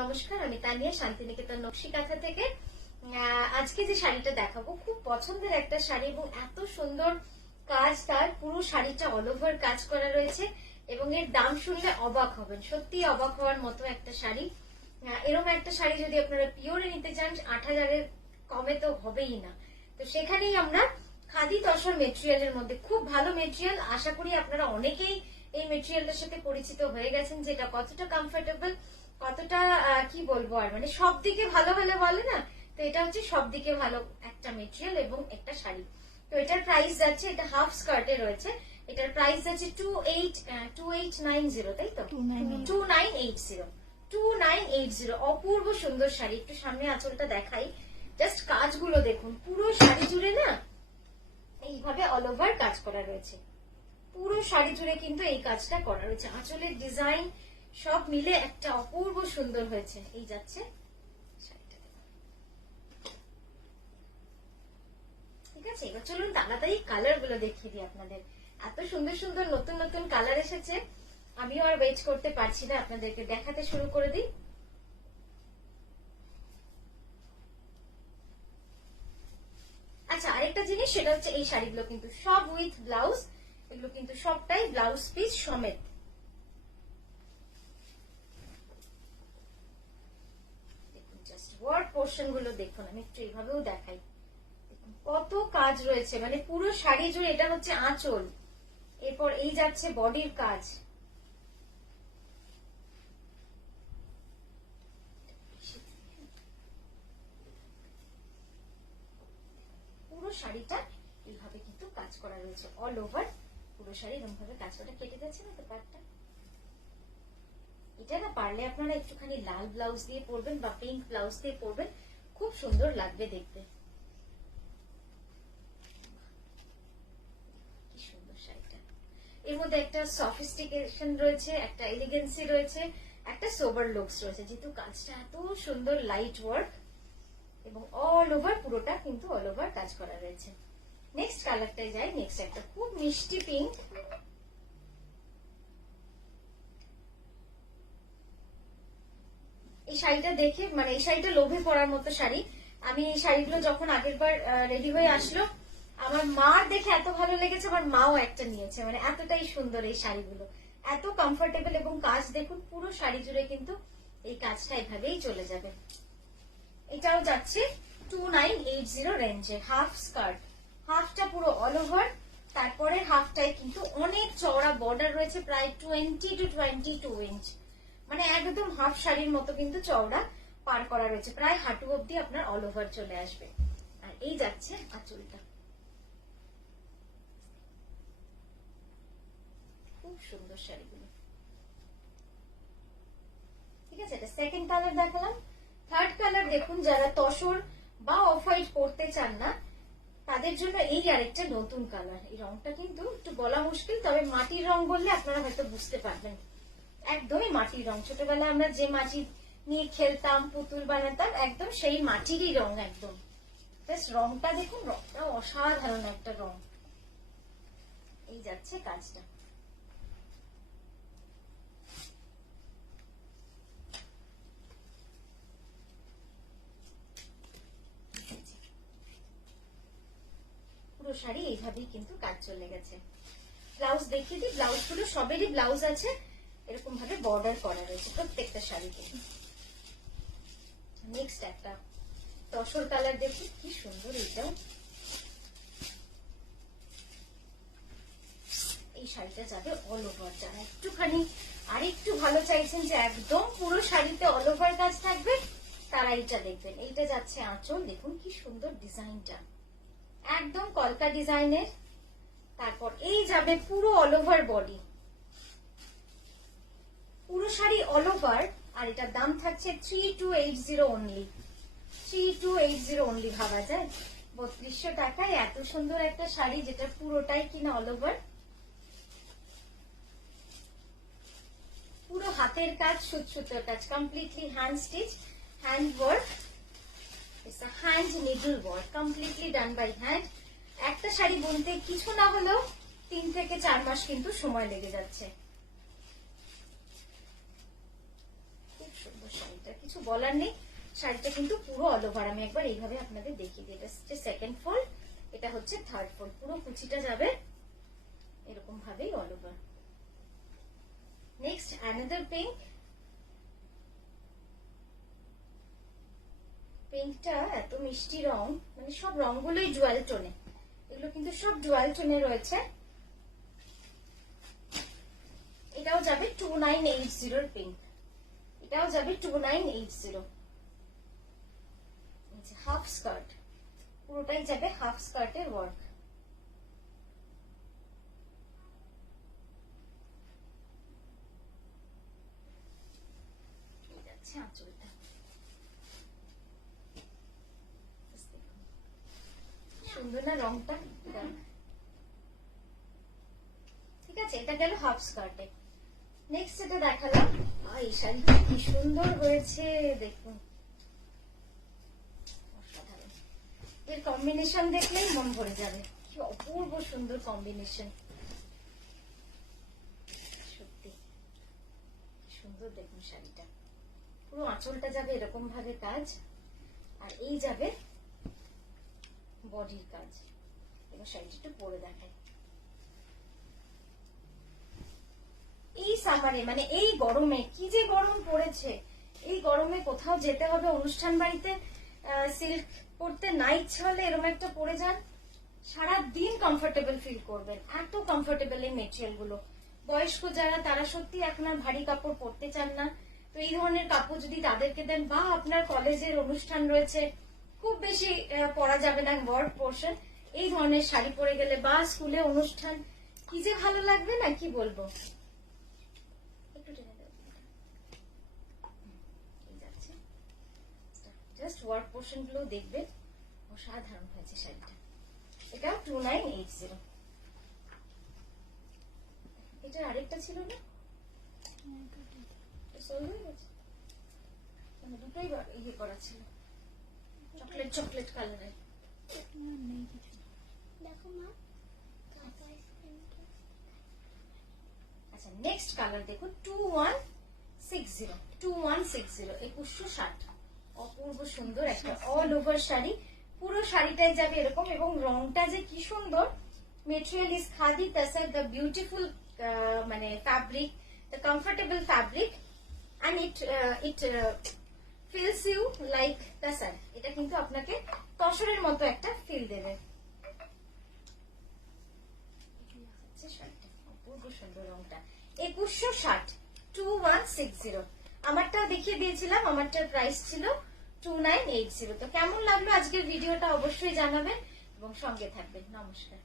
নমস্কার, আমি তানিয়া শান্তিনিকেতন নকশি কাঁথা থেকে। আজকে যে শাড়িটা দেখাবো খুব পছন্দের একটা শাড়ি এবং এত সুন্দর কাজ, তার পুরো শাড়িটা অল ওভার কাজ করা রয়েছে এবং এর দাম শুনলে অবাক হবেন, সত্যি অবাক হওয়ার মতো একটা শাড়ি। এরকম একটা শাড়ি যদি আপনারা পিওরে নিতে চান 8,000-এর কমে তো হবেই না। তো সেখানেই আমরা খাদি তসর মেটেরিয়ালের মধ্যে, খুব ভালো মেটেরিয়াল, আশা করি আপনারা অনেকেই এই মেটেরিয়ালটার সাথে পরিচিত হয়ে গেছেন, যেটা কতটা কমফোর্টেবল, কতটা কি বলবো আর, মানে সব দিকে ভালো হলে বলে না, তো এটা হচ্ছে সব দিকে ভালো একটা মেটেরিয়াল এবং একটা শাড়ি। তো এটার প্রাইস যাচ্ছে, এটা হাফ স্কার্টে রয়েছে, এটার প্রাইস যাচ্ছে 2890, তাই তো 2980। অপূর্ব সুন্দর শাড়ি। একটু সামনে আঁচলটা দেখাই, জাস্ট কাজগুলো দেখুন, পুরো শাড়ি জুড়ে না এইভাবে অল ওভার কাজ করা রয়েছে, পুরো শাড়ি জুড়ে কিন্তু এই কাজটা করা রয়েছে। আঁচলের ডিজাইন সব মিলে একটা অপূর্ব সুন্দর হয়েছে। এই যাচ্ছে শাড়িটা, ঠিক আছে। এবার চলুন তাড়াতাড়ি কালার গুলো দেখিয়ে দিই আপনাদের। এত সুন্দর সুন্দর নতুন নতুন কালার এসেছে, আমিও আর ওয়েট করতে পারছি না, আপনাদেরকে দেখাতে শুরু করে দিই। আচ্ছা, আরেকটা জিনিস, সেটা হচ্ছে এই শাড়িগুলো কিন্তু সব উইথ ব্লাউজ, এগুলো কিন্তু সবটাই ব্লাউজ পিস সমেত। দেখুন জাস্ট ওয়ার্ক পোর্শন গুলো দেখুন, আমি একটু এইভাবেও দেখাই, দেখুন কত কাজ রয়েছে, মানে পুরো শাড়ি জুড়ে। এটা হচ্ছে আঁচল, এরপর এই যাচ্ছে বডির কাজ, পুরো শাড়িটা এইভাবে কিন্তু কাজ করা রয়েছে অল ওভার। পুরো শাড়ি এরকম ভাবে কাজ করা, কেটে যাচ্ছে না তো পাটটা। এটা না পারলে আপনারা একটুখানি লাল ব্লাউজ দিয়ে পরবেন বা পিঙ্ক ব্লাউজ দিয়ে পরবেন, খুব সুন্দর লাগবে দেখতে। কি সুন্দর শাড়িটা, এর মধ্যে একটা সফিস্টিকেশন রয়েছে, একটা এলিগেন্সি রয়েছে, একটা সোবার লুকস রয়েছে, যেহেতু কাজটা এত সুন্দর লাইট ওয়ার্ক এবং অল ওভার পুরোটা কিন্তু অল ওভার কাজ করা রয়েছে। নেক্সট কালারটাই যাই, নেক্সট একটা খুব মিষ্টি পিঙ্ক। এই শাড়িটা দেখে, মানে এই শাড়িটা লোভে পড়ার মতো শাড়ি। আমি এই শাড়িগুলো যখন আগেরবার রেডি হয়ে আসলো, আমার মার দেখে এত ভালো লেগেছে, আমার মাও একটা নিয়েছে, মানে এতটাই সুন্দর এই শাড়িগুলো, এত কমফোর্টেবল এবং কাজ দেখুন পুরো শাড়ি জুড়ে কিন্তু এই কাজটা এভাবেই চলে যাবে। এটাও যাচ্ছে 2980 রেঞ্জে, হাফ স্কার্ট, হাফটা পুরো অল ওভার, তারপরে হাফটাই কিন্তু অনেক চওড়া বর্ডার রয়েছে, প্রায় 20 to 22 ইঞ্চ, মানে একদম হাফ শাড়ির মতো কিন্তু চওড়া পার করা রয়েছে, প্রায় হাঁটু অব্দি আপনার অল ওভার চলে আসবে। আর এই যাচ্ছে আঁচলটা, খুব সুন্দর শাড়িগুলো, ঠিক আছে। এটা সেকেন্ড কালার দেখালাম। থার্ড কালার দেখুন, যারা তসর বা অফ হোয়াইট পরতে চান না তাদের জন্য এই আরেকটা নতুন কালার। এই রংটা কিন্তু একটু বলা মুশকিল, তবে মাটির রং বললে আপনারা হয়তো বুঝতে পারবেন, একদমই মাটির রং। ছোটবেলায় আমরা যে মাটি নিয়ে খেলতাম, পুতুল বানাতাম, একদম সেই মাটিরই রং একদম। জাস্ট রংটা দেখুন, রংটা অসাধারণ একটা রং। এই যাচ্ছে কাজটা, পুরো শাড়ি এইভাবেই কিন্তু কাজ চলে গেছে। ব্লাউজ দেখিয়ে দিই, ব্লাউজ গুলো সবেরই ব্লাউজ আছে, এরকম ভাবে বর্ডার করা রয়েছে প্রত্যেকটা শাড়িতে। নেক্সট একটা তসর কালার দেখি, কি সুন্দর এটাও। এই শাড়িটা যাবে অল ওভার, যারা একটুখানি আর একটু ভালো চাইছেন যে একদম পুরো শাড়িতে অল ওভার কাজ থাকবে, তারা এইটা দেখবেন। এইটা যাচ্ছে আঁচল, দেখুন কি সুন্দর ডিজাইনটা, একদম কলকা ডিজাইনের। তারপর এই যাবে পুরো অল ওভার বডি, পুরো শাড়ি অল ওভার। আর এটার দাম থাকছে 3280 অনলি, 3280 অনলি। ভাবা যায় 3200 টাকায় এত সুন্দর একটা শাড়ি, যেটা পুরোটাই কিনা অল ওভার, পুরো হাতের কাজ, সুতোর কাজ, completely hand stitch, hand work, it's a hand needle work, completely done by hand. একটা শাড়ি বুনতে কিছু না হলেও 3 থেকে 4 মাস কিন্তু সময় লেগে যাচ্ছে। খুব সুন্দর শাড়িটা, কি কিছু বলার নেই। শাড়িটা কিন্তু পুরো অল ওভার, আমি একবার এইভাবে আপনাদের দেখিয়ে দিই। এটা হচ্ছে সেকেন্ড ফোল্ড, এটা হচ্ছে থার্ড ফোল্ড, পুরো কুচিটা যাবে এরকম ভাবেই all over. Next another pink. পিঙ্কটা এত মিষ্টি রং, মানে সব রংগুলোই জুয়েল টোনে, এগুলো কিন্তু সব জুয়েল টোনে রয়েছে। এটাও যাবে 2980 এর পিঙ্ক, এটাও যাবে 2980। হাফ স্কার্ট, পুরোটাই যাবে হাফ স্কার্টের ওয়ার্ক। যাচ্ছে আঁচলটা, সুন্দর না রংটা? ঠিক আছে, এটা গেল হাফ স্কার্টে। নেক্সট এটা দেখালাম, এই শাড়িটা কি সুন্দর হয়েছে দেখুন, অসাধারণ। এর কম্বিনেশন দেখলেই মন ভরে যাবে, কি অপূর্ব সুন্দর কম্বিনেশন, সত্যি সুন্দর। দেখুন শাড়িটা পুরো আঁচলটা যাবে এরকম ভাবে কাজ, আর এই যাবে বডির কাজ। এবার শাড়িটা একটু পরে দেখায়। এই সামারে, মানে এই গরমে, কি যে গরম পড়েছে, এই গরমে কোথাও যেতে হবে অনুষ্ঠান বাড়িতে, সিল্ক পরতে না ইচ্ছা হলে এরকম একটা পরে যান, সারা দিন কমফোর্টেবল ফিল করবেন। এত কমফোর্টেবল এই মেটেরিয়াল গুলো। বয়স্ক যারা, তারা সত্যি এখন আর ভারী কাপড় পরতে চান না, তো এই ধরনের কাপড় যদি তাদেরকে দেন, বা আপনার কলেজের অনুষ্ঠান রয়েছে, খুব বেশি পরা যাবে না ওয়ার্ক পোর্শন, এই ধরনের শাড়ি পরে গেলে, বা স্কুলে অনুষ্ঠান, কি যে ভালো লাগবে না, কি বলবো। জাস্ট ওয়ার্ক পোর্শন গুলো দেখবে, অসাধারণ হয়েছে শাড়িটা। এটা 2980। এটার আরেকটা ছিল না, মানে দুটোই ইয়ে করা ছিল, চকলেট চকলেট কালারের। দেখো মা, আচ্ছা নেক্সট কালার দেখুন, 2160, 2160, অপূর্ব সুন্দর একটা অল ওভার শাড়ি, পুরো শাড়িটাই যাবে এরকম, এবং রংটা যে কি সুন্দর। Material is khadi tussar, the beautiful মানে fabric, the comfortable fabric, and it feels you like tussar. এটা কিন্তু আপনাকে তসরের মতো একটা ফিল দেবে। অপূর্ব সুন্দর রংটা। 2160, 2160। আমারটাও দেখিয়ে দিয়েছিলাম, আমারটার প্রাইস ছিল 2980। তো কেমন লাগলো আজকের ভিডিওটা অবশ্যই জানাবেন এবং সঙ্গে থাকবেন। নমস্কার।